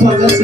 Manis,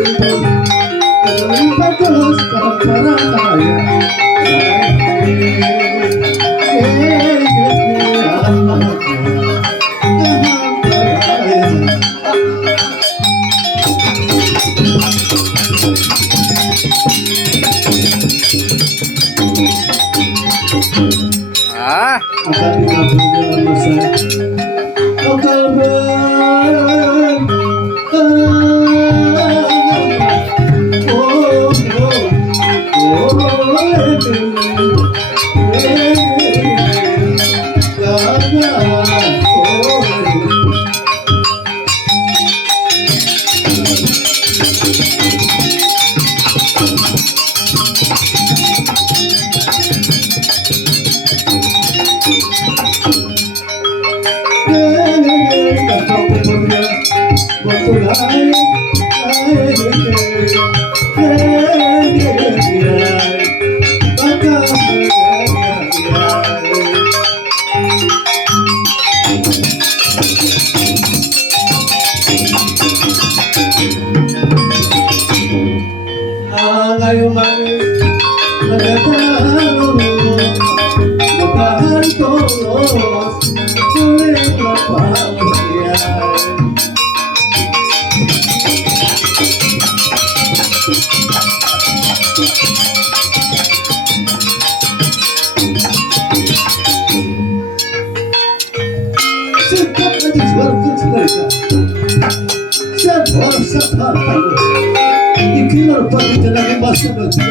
Ikilah pagi lagi masa nanti.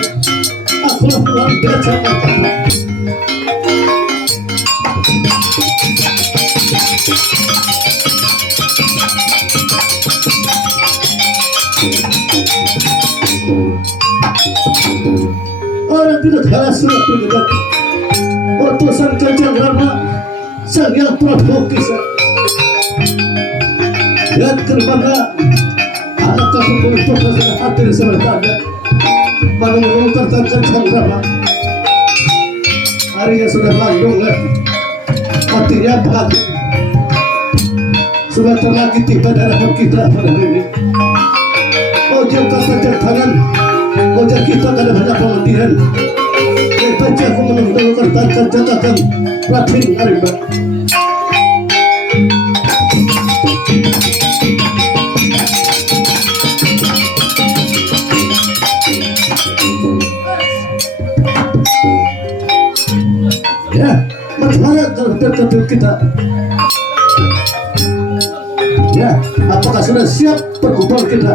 Aku pulang baca kata. Orang tidak kalah surat pendekat. Utusan Kanjeng Rama Sang Hyang Prabu Kisah. Dan kepada anak kapal itu sudah hadir sebenarnya menurunkan Kanjeng Rama. Hari yang sudah landung hatinya bahagia. Sebentar lagi tiba dalam kita pada hari ini. Ojek kata tangan, ojek kita kada banyak pemutihan. Kita jago menunggu tangan jatakan Ratin Arimba. Ya, bagaimana terkait kita? Ya, apakah sudah siap perkumpulan kita?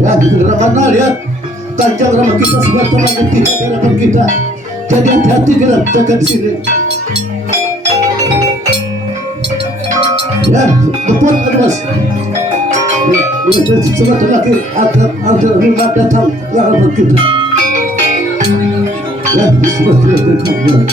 Ya, kita mana lihat Kanjeng Rama kita sebentar lagi tiba di hadapan kita. Jadi hati-hati kita jaga di sini. Ya, depan ada mas. Ya, ini sebentar lagi ada lima datang ke hadapan kita. Ya, sebentar lagi.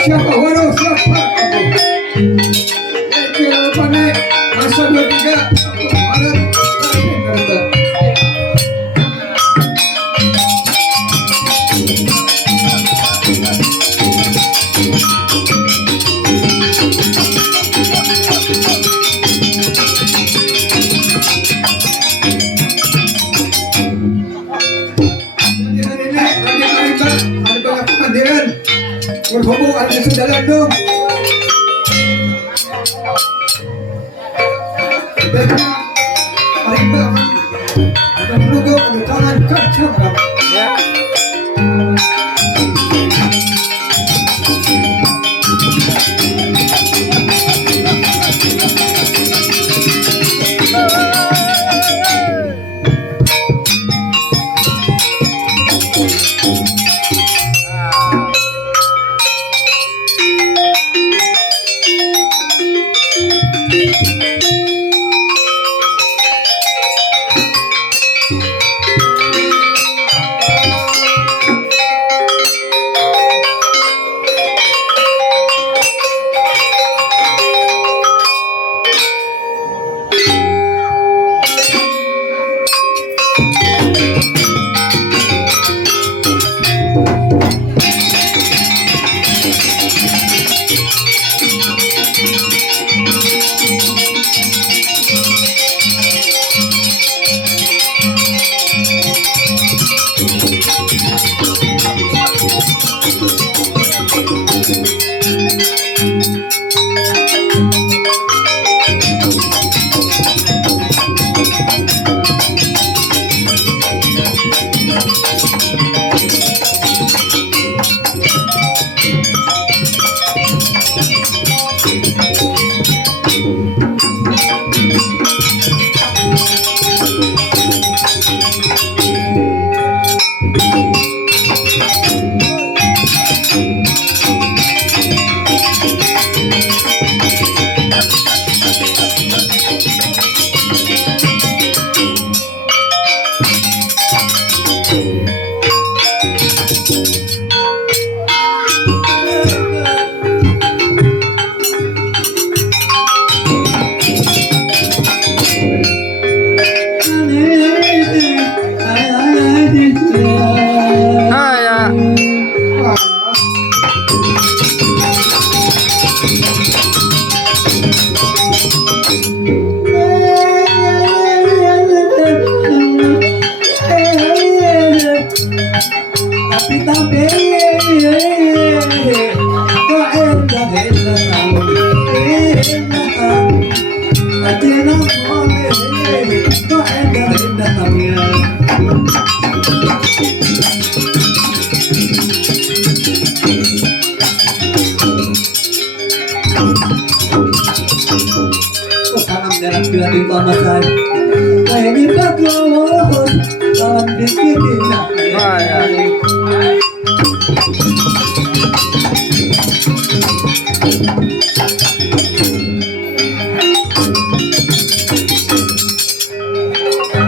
Siapa waduh siapa apa naik masa 23 Maret. Berhubung ada sudah landung. Arimba ada menunggu kedatangan Kanjeng Rama. Ya.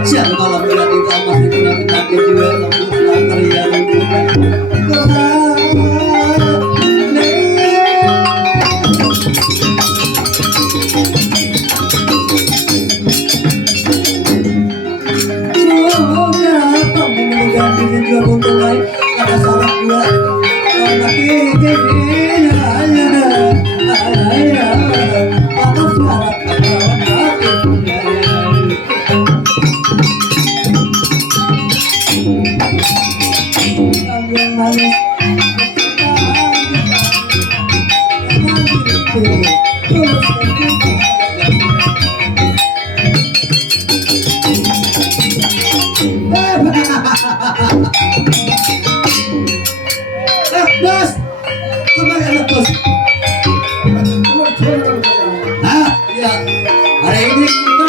Siang malam bila di kamar itu nanti nanti juga langsung karya bos, kembali anak bos. Nah, ya, hari ini kita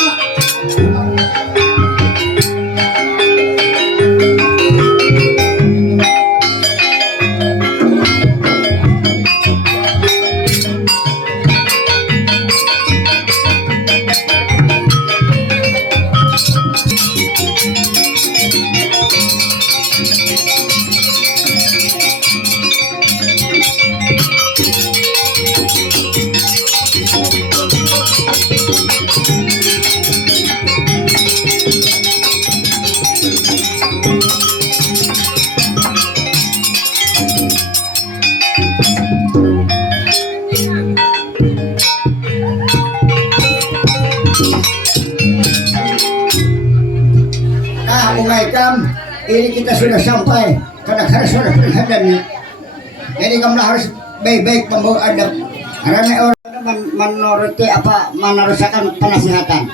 ini kita sudah sampai ke negara saudara perhadani. Jadi kamu harus baik-baik membawa adab. Karena orang menuruti apa meneruskan penasihatan.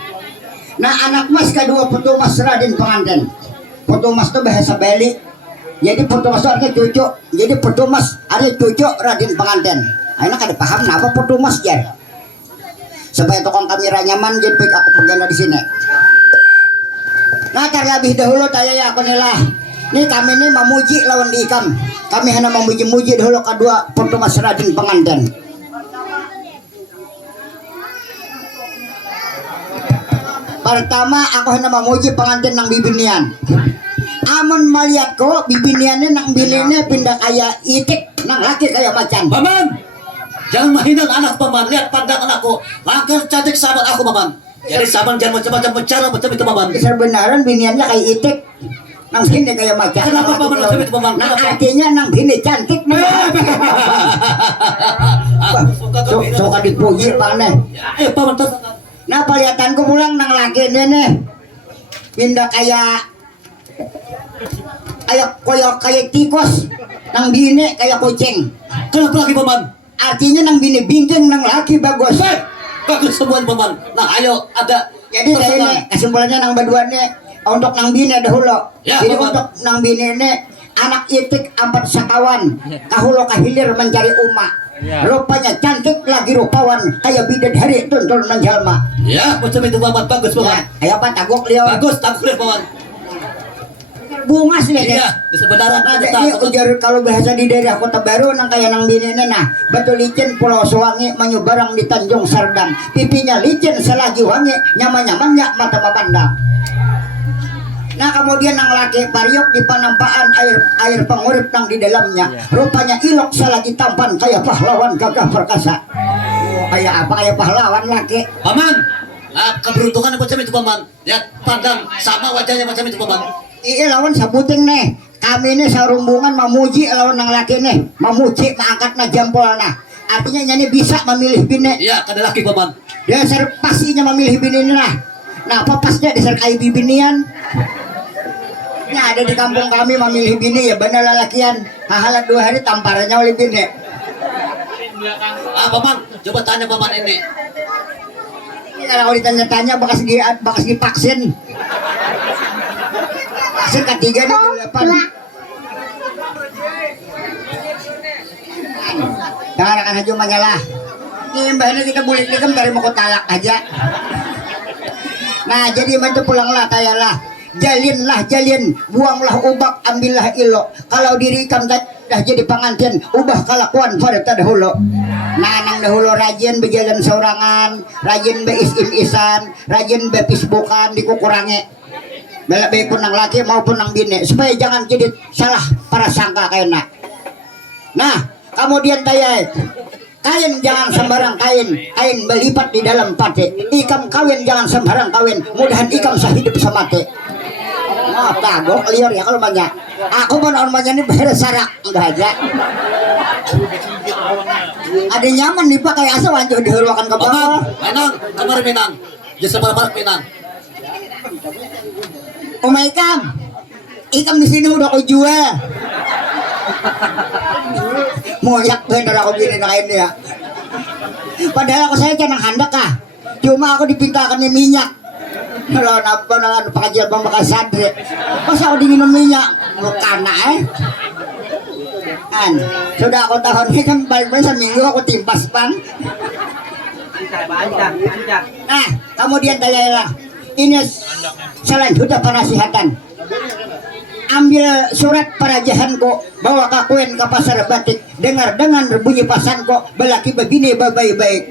Nah anak mas kedua putu mas Raden pengantin. Putu mas itu bahasa Bali. Jadi putu mas itu artinya cucu. Jadi putu mas artinya cucu Raden pengantin. Anak ada paham apa putu mas ya? Supaya tukang kamera nyaman jadi baik aku pegang di sini. Nah terlebih dahulu tanya ya aku nilah. Ini kami ini memuji lawan diikam. Kami hanya memuji-muji dahulu kedua putu mas Raden pengantin. Pertama aku hanya memuji pengantin nang bibinian. Amun melihat kok bibiniannya nang bilinnya pindah kayak itik nang laki kayak macan. Paman, jangan menghina anak paman. Lihat pandang anakku, langkah cantik sahabat aku paman. Jadi sahabat jangan macam-macam bicara macam itu paman. Sebenarnya biniannya kayak itik nang bini kayak macan. Kenapa paman macam itu paman? Nang artinya nang bini cantik. Suka dipuji paneh. Ayo paman terus. Nah pelihatanku pulang nang laki ini nih pindah kayak koyok kayak tikus nang bini kayak kucing. Kenapa lagi paman? artinya nang binibingking ng laki bagus. Bagus semua paman. Nah, ayo ada Jadi saya ini kesimpulannya nang baduannya untuk nang bini dahulu. Ya, Jadi Bapak. untuk nang bini ini anak itik ampat sakawan kahulo kahilir mencari umak. Rupanya cantik lagi rupawan kayak bidadari tuntun menjalma. ya macam itu paman. Bagus Ya, paman. ayo apa tagok liau. Bagus tampil paman. Bungas nih Iya, di sebenaran Nah, kita ini paman. ujar kalau bahasa di daerah Kota Baru nang kaya nang bini ini nah betul licin Pulau Sewangi menyubarang di Tanjung Serdang pipinya licin selagi wangi nyaman-nyamannya mata memandang. Nah kemudian nang laki pariok di panampaan air pengurip nang di dalamnya rupanya ilok selagi tampan kayak pahlawan gagah perkasa. Kayak apa kayak pahlawan laki. Paman. Nah, keberuntungan macam itu paman. Lihat pandang sama wajahnya macam itu paman. Iya lawan sabuting nih kami ini sarumbungan memuji lawan nang laki nih memuji mengangkat na jampol nah artinya nyanyi bisa memilih bini Iya, kada laki paman. dasar pastinya memilih bini ini nah apa pasnya dasar kayu bibinian ya ada di kampung kami memilih bini ya benar lalakian hahalat 2 hari tamparannya oleh bini Paman, coba tanya paman ini. ini kalau ditanya-tanya bakas divaksin vaksin ketiga di 8 jangan aja menyalah ini mbaknya kita bulik dikam dari mau talak aja nah jadi mantu pulanglah tayalah jalin buanglah ubak ambillah ilo kalau diri ikam dah jadi pengantin ubah kelakuan pada dahulu nah nang dahulu rajin berjalan sorangan rajin beis-isan rajin befacebookan dikukurangi baik pun nang laki maupun nang bini supaya jangan jadi salah para sangka kayaknya. Nah kemudian kain jangan sembarang kain berlipat di dalam pati ikam kawin jangan sembarang kawin mudahan ikam sehidup semati. Wah tagok liar ya kalau banyak aku pun orang banyak ini bersarak enggak aja ada nyaman nih pak kayak asa wanjur diharuakan ke Paman, bawah. Minang, kamar Minang. Jasa barat Minang. Umay ikam di sini udah aku jual. Moyak bener aku bini na kain ya. Padahal aku saya canang handak kah. Cuma aku dipintakan ng minyak. Kalau napa na pakajil bang makasadre. Masa ako dinginom minyak. Kana sudah aku tahun ini kan balik-balik sa minggu aku timpas pan. Nah, kemudian tayalah. Ini selanjutnya penasihatan. Ambil surat parajahanku bawa kakuen ke pasar batik dengar dengan berbunyi pasanku belaki begini baik-baik.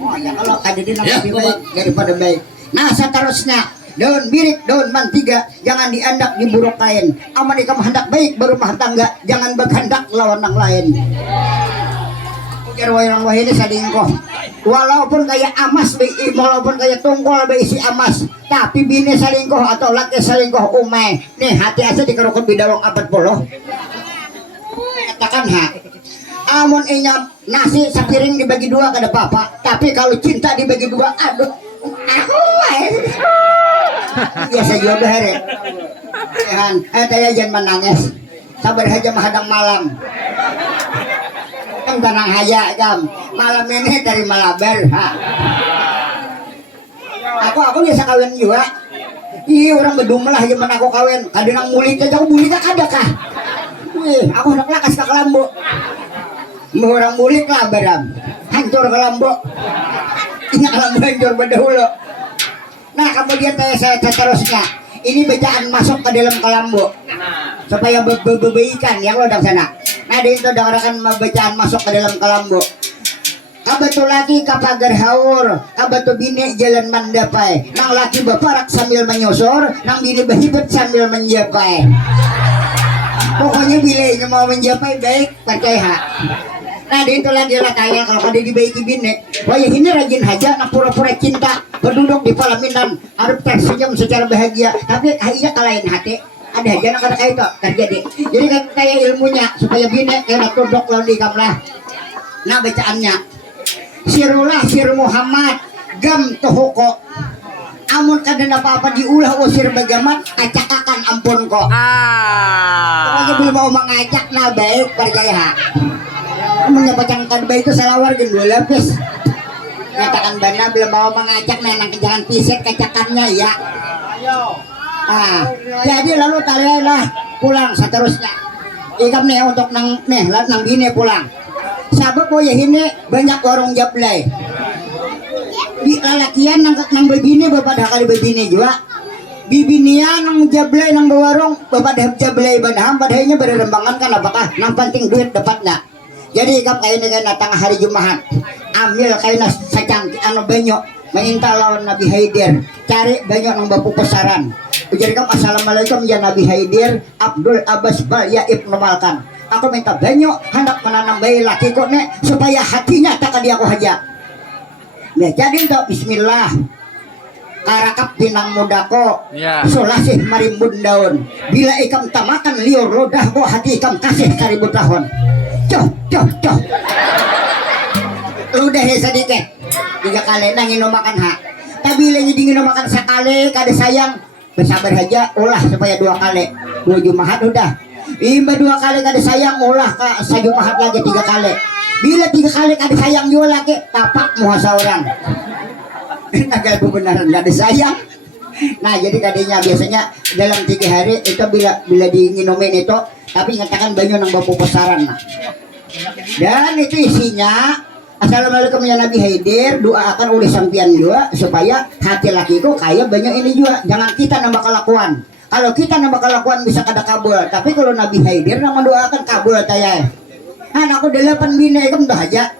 Oh ya kalau ada di nama lebih baik daripada baik. Nah seterusnya daun birik daun mantiga jangan diandak di buruk kain. Aman ikam hendak baik berumah tangga jangan berhendak lawan yang lain. Orang wahini sadingko walaupun kayak amas walaupun kayak tungkol berisi amas tapi bini salingkoh atau laki salingkoh umay nih hati asa dikerukut bidawang 40 katakan ha amon inya nasi sepiring dibagi 2 kada apa-apa tapi kalau cinta dibagi 2 aduh aku biasa jodoh hari taya jangan menangis sabar aja menghadang malam tenang aja jam malam ini dari Malabar aku biasa kawin juga iya orang bedumlah zaman aku kawin kadang mulit aja aku mulit ada kah wih aku hendak lakas ke kelambu orang mulit lah beram hancur kelambu ini kelambu hancur berdahulu nah kemudian saya terusnya ini bacaan masuk ke dalam kelambu supaya berbaikan yang lo dari sana. Nah di itu dengarkan bacaan masuk ke dalam kelambu. Kabetul laki kapagar haur, kabetul bini jalan mandapai. Nang laki baparak sambil menyosor, nang bini berhibut sambil menjapai. Pokoknya bilanya mau menjapai baik percaya. Nah di itu lagi lah kaya kalau kada dibaiki bini. Wah ini rajin haja, nak pura-pura cinta, berduduk di pelaminan, harus tersenyum secara bahagia. Tapi iya kalahin hati. Ada aja nak kata itu terjadi. Jadi kan kayak ilmunya supaya bini kena tunduk lawan di kamlah. Nah bacaannya Sirullah sir Muhammad gam tohoko amun kada apa-apa diulah usir bagaman acakakan ampun kok. Pokoknya belum mau mengajak nah baik percaya. Emangnya pacang kadba itu selawar gen 2 lapis. Katakan bana belum bawa mengajak nenang kejangan piset kacakannya ya. Jadi lalu talilah pulang seterusnya. Ikam nih untuk nang bini pulang. Sabab ya ini banyak warung jablay. Di lalakian nang begini bapak kali begini juga. Bibinian nang jablay nang bawarung bapak dah jablay badaham padahnya berembangan kan apakah nang penting duit dapat nak. Jadi ikam kayak dengan tengah hari Jumat ambil kayak sacang anu banyak minta lawan Nabi Haidir cari banyak nang bapu pesaran. Jadi kamu assalamualaikum ya Nabi Haidir Abdul Abbas Balya Ibnu Malkan. Aku minta banyak hendak menanam bayi laki kok nek supaya hatinya tak dia aku haja. Nah jadi untuk Bismillah karakap pinang mudako solasih marimbun daun bila ikam tamakan liur rodah ko hati ikam kasih 1000 tahun. Coh udah ya sedikit 3 kali nang makan hak tapi lagi dingin makan sekali kada sayang bersabar aja ulah supaya 2 kali 2 Jumat udah imba 2 kali kada sayang ulah ka sajumahat lagi 3 kali bila 3 kali kada sayang juga lagi tapak muhasa orang nagal beneran kada sayang. Nah jadi kadenya biasanya dalam 3 hari itu bila dinginumin itu tapi ngatakan banyak nang bapu pesaran nah. Dan itu isinya assalamualaikum ya Nabi Haidir doakan oleh sampian juga supaya hati lakiku kayak banyak ini juga jangan kita nambah kelakuan kalau kita nambah kelakuan bisa kada kabul tapi kalau Nabi Haidir nang mendoakan kabul tayai anakku 8 bini kamu dah aja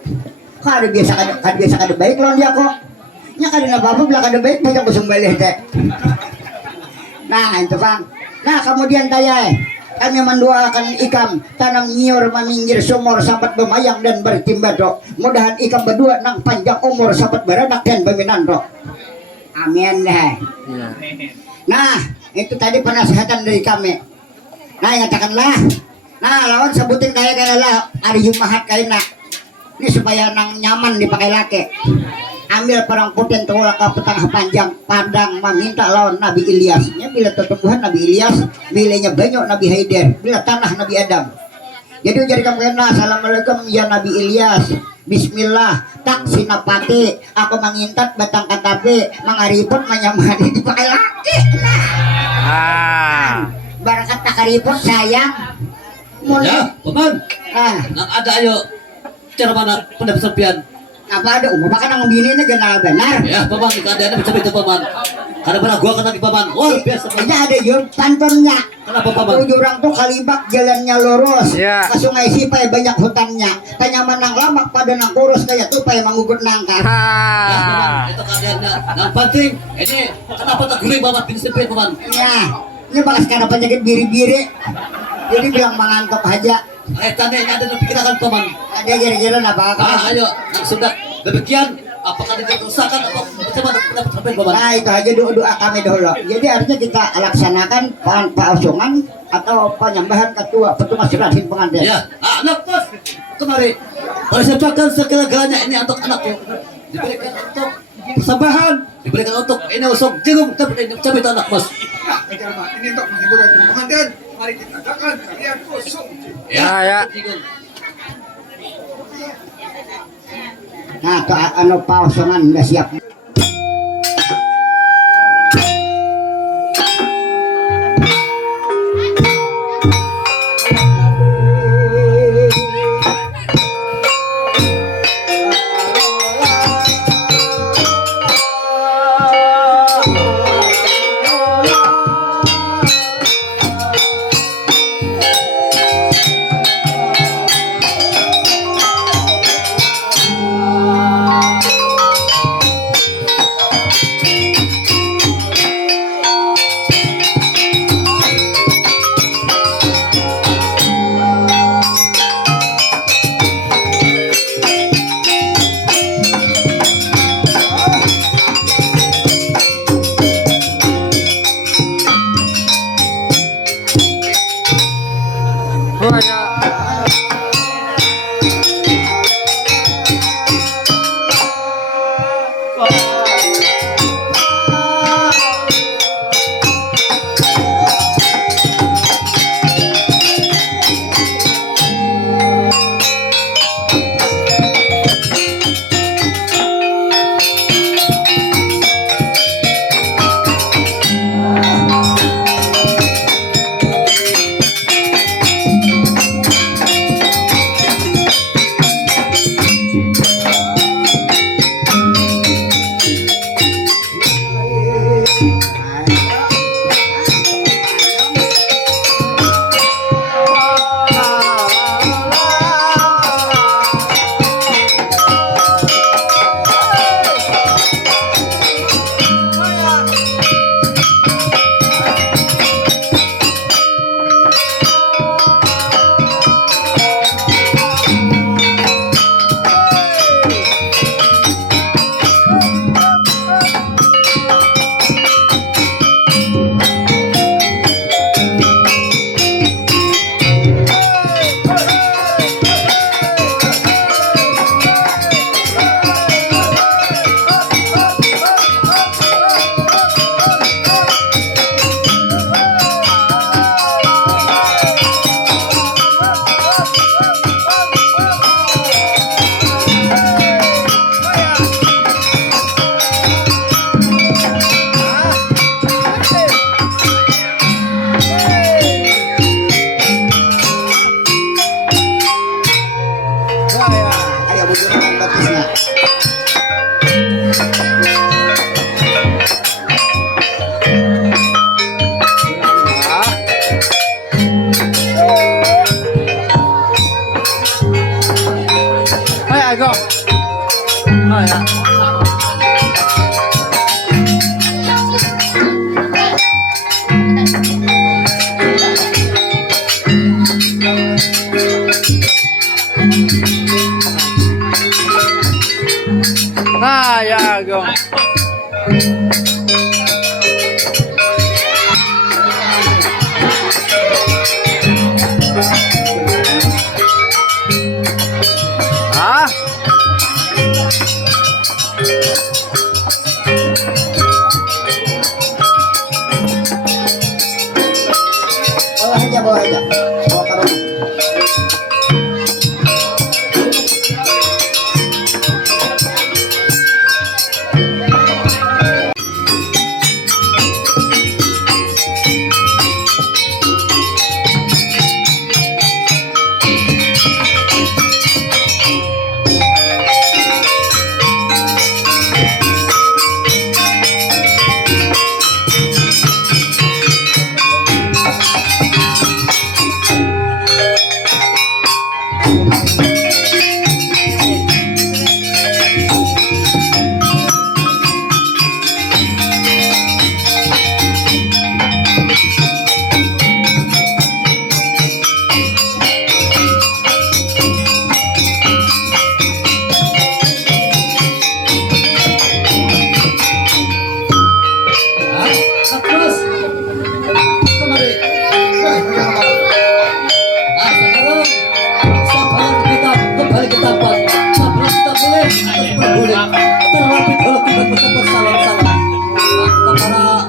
kada biasa kada baik lawan dia kok nya kada apa-apa bila kada baik banyak kusumbalih teh. Nah itu bang nah kemudian tayai kami mendoakan ikam tanam nyiur meminggir sumur sahabat bemayang dan bertimbado mudahan ikam berdua nang panjang umur sahabat beranak dan beminando amin deh. Nah itu tadi penasihatan dari kami nah katakanlah nah lawan sebutin kayak lah hari Jumat kayak ini supaya nang nyaman dipakai laki ambil perang putih tolak ke petang panjang padang meminta lawan Nabi Ilyas bila pertumbuhan Nabi Ilyas bilanya banyak Nabi Haidir bila tanah Nabi Adam jadi ujar kamu kena assalamualaikum ya Nabi Ilyas bismillah tak sinapati aku mengintat batang katapi mengariput menyamani dipakai laki barakat tak kariput sayang Ya paman nang ada ayo cara mana pendapat serpian apa ada umur bahkan nang bini ini kenal benar ya paman keadaannya macam itu paman karena pernah gua kena di paman wah biasa paman ini ada yuk pantunnya kenapa paman jurang tuh kalibak jalannya lurus ke sungai Sipai banyak hutannya tanya menang lamak pada nang kurus kayak tupai mengugut nangka ya paman itu keadaannya yang penting ini kenapa tak guling paman bini serpian paman ya ini bakas karena penyakit biri-biri jadi bilang mengantuk aja tanda ini ada pikiran paman ada kira-kira apa ayo yang sudah demikian apakah ada kerusakan atau macam mana pendapat sampai paman nah itu aja doa kami dulu jadi artinya kita laksanakan pausungan atau penyembahan ketua petugas sirahin pengantin ya anak bos kemari oleh sepakan segala-galanya ini untuk anakku diberikan untuk persembahan diberikan untuk ini usuk jagung tapi itu anak bos ini untuk menghiburkan pengantin mari kita adakan kalian usuk ya. Nah, ke anu pausungan udah siap. Oh, ya. Nah, ya, go. Ah. Bawa aja, bawa ke rumah. Terus kemari. Sekarang sabar kita kembali ke tempat. Sabar kita boleh terus berboleh. Terlebih dahulu kita bersalam-salam kepada